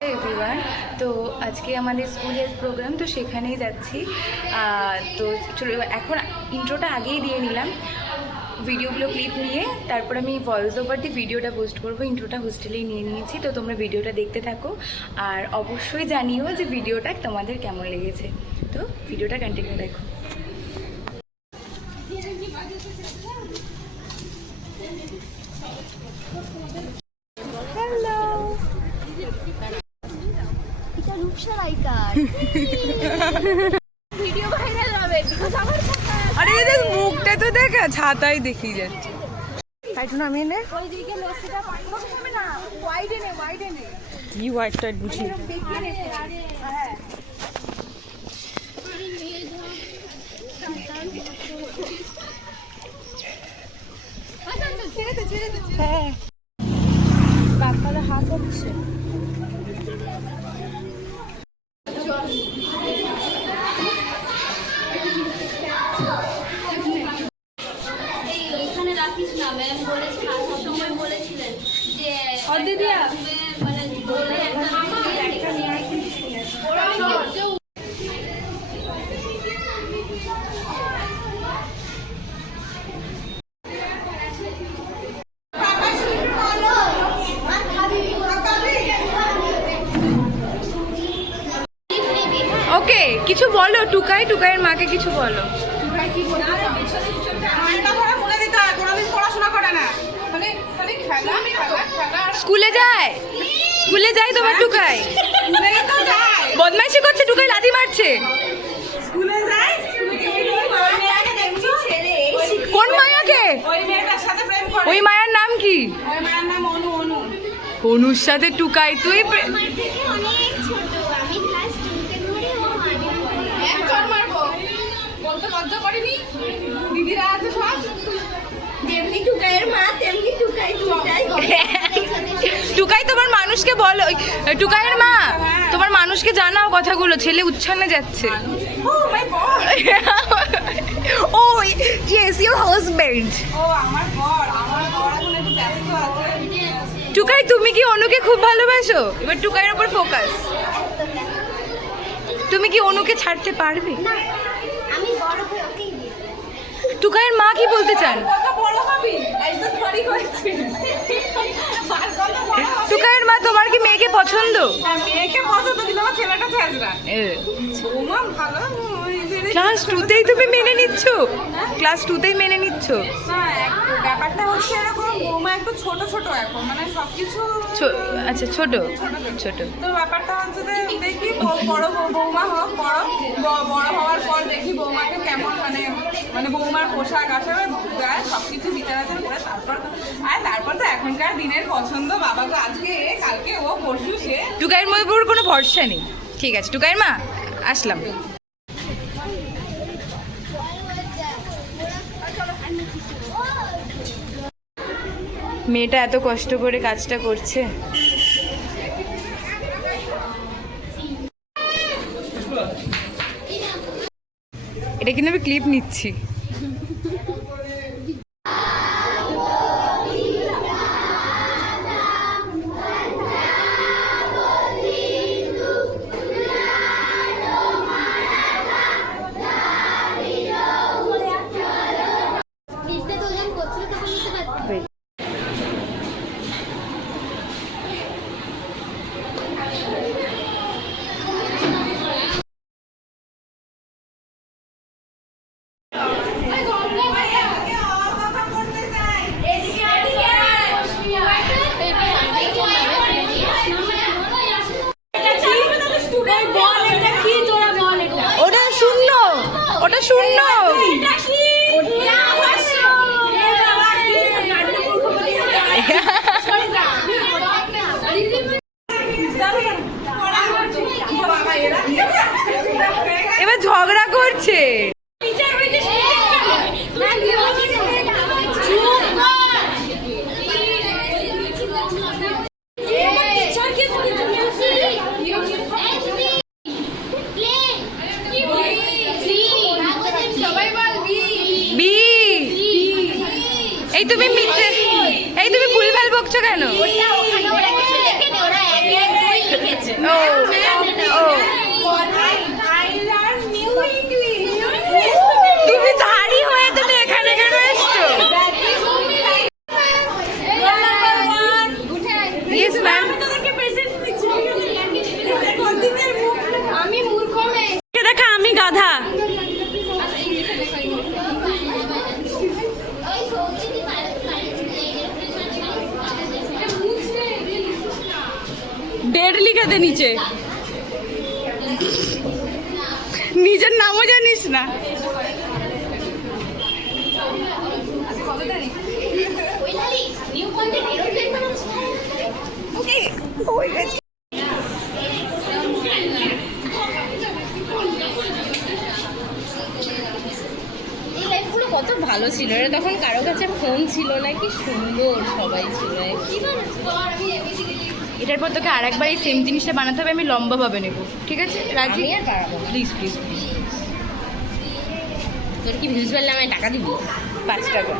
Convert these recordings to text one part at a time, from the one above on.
Everyone, তো আজকে আমাদের স্কুলের প্রোগ্রাম, তো সেখানেই যাচ্ছি। তো এখন ইন্ট্রোটা আগেই দিয়ে নিলাম, ভিডিওগুলো ক্লিপ নিয়ে তারপর আমি ভয়েস ওভার দিয়ে ভিডিওটা পোস্ট করবো। ইন্ট্রোটা হোস্টেলেই নিয়ে নিয়েছি, তো তোমরা ভিডিওটা দেখতে থাকো আর অবশ্যই জানিও যে ভিডিওটা তোমাদের কেমন লেগেছে। তো ভিডিওটা কন্টিনিউ দেখো। আরে দেখ মুখটা তো দেখ, ছাতাই দেখি যাচ্ছে। নামিয়ে নে, কি হোয়াইটটা বুঝি। হ্যাঁ, বাচ্চারা হাত হচ্ছে। ওকে, কিছু বলো টুকাই, টুকাইয়ের মাকে কিছু বলো। স্কুলে যায়, স্কুলে যায় তোমার টুকাই? বদমাইশি করছে, টুকাই লাথি মারছে। কোন মায়াকে? ওই মায়ের নাম কি? অনুর সাথে টুকাই তুই টুকাই তোমার মানুষকে বলো, টুকাইয়ের মা তোমার মানুষকে জানাও কথাগুলো, ছেলে উচ্ছন্নে যাচ্ছে। ও ইয়েস, ইওর হাজবেন্ড। টুকাই তুমি কি অনুকে খুব ভালোবাসো? এবার টুকাইয়ের উপর ফোকাস। তুমি কি অনুকে ছাড়তে পারবে? টুকাইয়ের মা কি বলতে চান? টুকাইয়ের মা তোমার কি মেয়েকে পছন্দ? মেয়েকে পছন্দ, কিন্তু আমার ছেলেটা ছেঁচড়া। ক্লাস 2তেই তুমি মেনে নিচ্ছ? ক্লাস 2তেই মেনে নিচ্ছ? ব্যাপারটা হচ্ছে এরকম, বৌমা একটু ছোট ছোট এখন, মানে সবকিছু আচ্ছা ছোট ছোট। তো ব্যাপারটা হচ্ছে যে দেখি বড় বৌমা হোক, বড় হওয়ার পর দেখি বৌমাকে কেমন, মানে বৌমার পোশাক আশাক দেয়, সবকিছু বিচারাচার করে তারপর তো এখনকার দিনের পছন্দ। বাবা তো আজকে কালকে ও পরশু সে। টুকাইয়ের মধ্যে কোনো ভরসা নেই। ঠিক আছে টুকাইয়ের মা, আসলাম। মেয়েটা এত কষ্ট করে কাজটা করছে। এটা কিন্তু আমি ক্লিপ নিচ্ছি। ওটা শূন্য। এবার ঝগড়া করছে। এই তুমি মিথ্যে, এই তুমি ভুলভাল বকছো কেন? ও ও তুমি ধাড়ি হয়ে তুমি এখানে কেন এসছো? Yes ma'am. আমি মূর্খ মেয়ে। দেখা আমি গাধা। डेढ़ लिखे दे नीचे নিজের নামও জানিস না কত ভালো ছিল রে তখন, কারো কাছে ফোন ছিল না, কি সুন্দর সবাই ছিল। এটার পর তোকে আরেকবার এই সেম জিনিসটা বানাতে হবে, আমি লম্বাভাবে নেব, ঠিক আছে রাজি? আমি আর পারবো না। Please please please. তোর কি ভিউজ পেলে আমায় টাকা দিবি? 5 টাকা।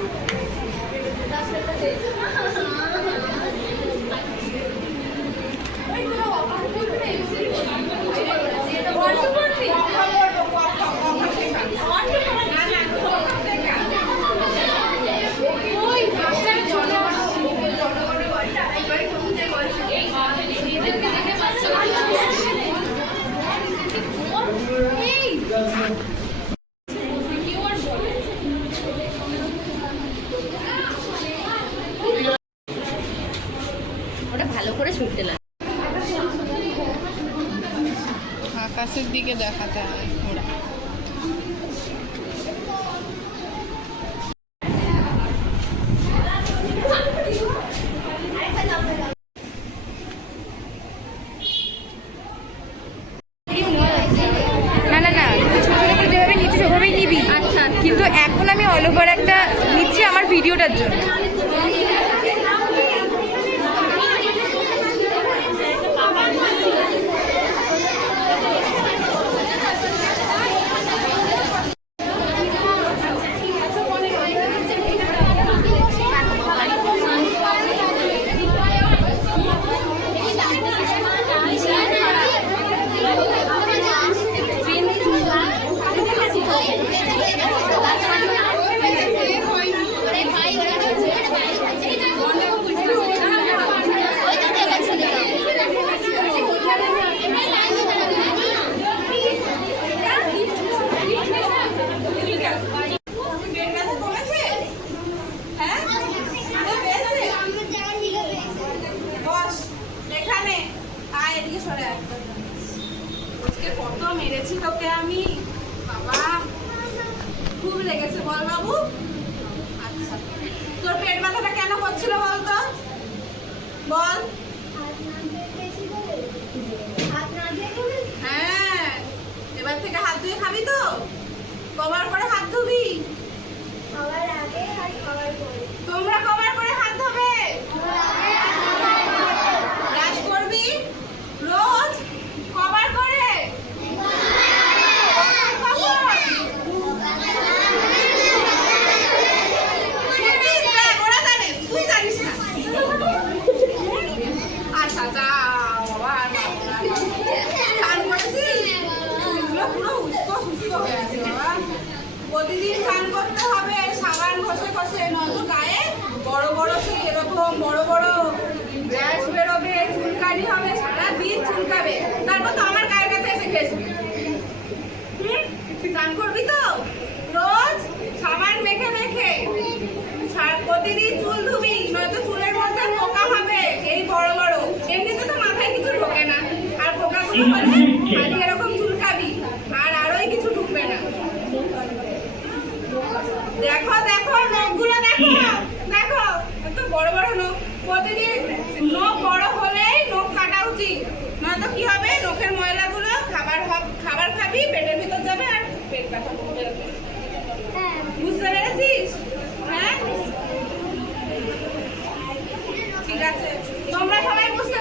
ওটা ভালো করে ছুটতে লাগে। আকাশের দিকে দেখাতে হয় ওরা। না না না, ছোটো যেভাবে নিচ্ছি সেভাবেই নিবি। আচ্ছা, কিন্তু এখন আমি অল ওভার একটা নিচ্ছি আমার ভিডিওটার জন্য। কত মেরেছি তোকে আমি বাবা, খুব লেগেছে বল বাবু? আচ্ছা, তোর পেট ব্যথাটা কেন করছিল বলতো? বল। হ্যাঁ, এবার থেকে হাত ধুয়ে খাবি তো? কবার করে হাত ধুবি? তোমরা কবার করে হাত ধোবে? ব্রাশ করবি রোজ? কবার করে? আচ্ছা বাবা, স্নান করেছিস? পুরো উস্কো সুস্কো হয়ে আছে বাবা। প্রতিদিন স্নান করতে হবে সাবান ঘষে ঘষে, নয়তো গায়ে বড় বড় সেই এরকম বড় বড় র্যাশ বেরোবে, চুলকানি হবে, সারাদিন চুলকাবে, তারপর তো আমার গায়ের কাছে এসে ঘেসবি। স্নান করবি তো রোজ সাবান মেখে মেখে, প্রতিদিন চুল ধুবি, নয়তো চুলের মধ্যে পোকা হবে এই বড় বড়। এমনিতে তো মাথায় কিছু ঢোকে না, আর পোকাগুলো হলে খালি এরকম চুলকাবি, আর আরোই কিছু ঢুকবে না। দেখো দেখো নখগুলো দেখো, দেখো এত বড় বড় নখ। প্রতিদিন নখ বড় হলেই নখ কাটা উচিত, নয়তো কি হবে, নখের ময়লাগুলো খাবার খাবি, পেটের ভিতর যাবে আর পেট ব্যথা করবে। বুঝতে পেরেছিস? হ্যাঁ ঠিক আছে, তোমরা সবাই বুঝতে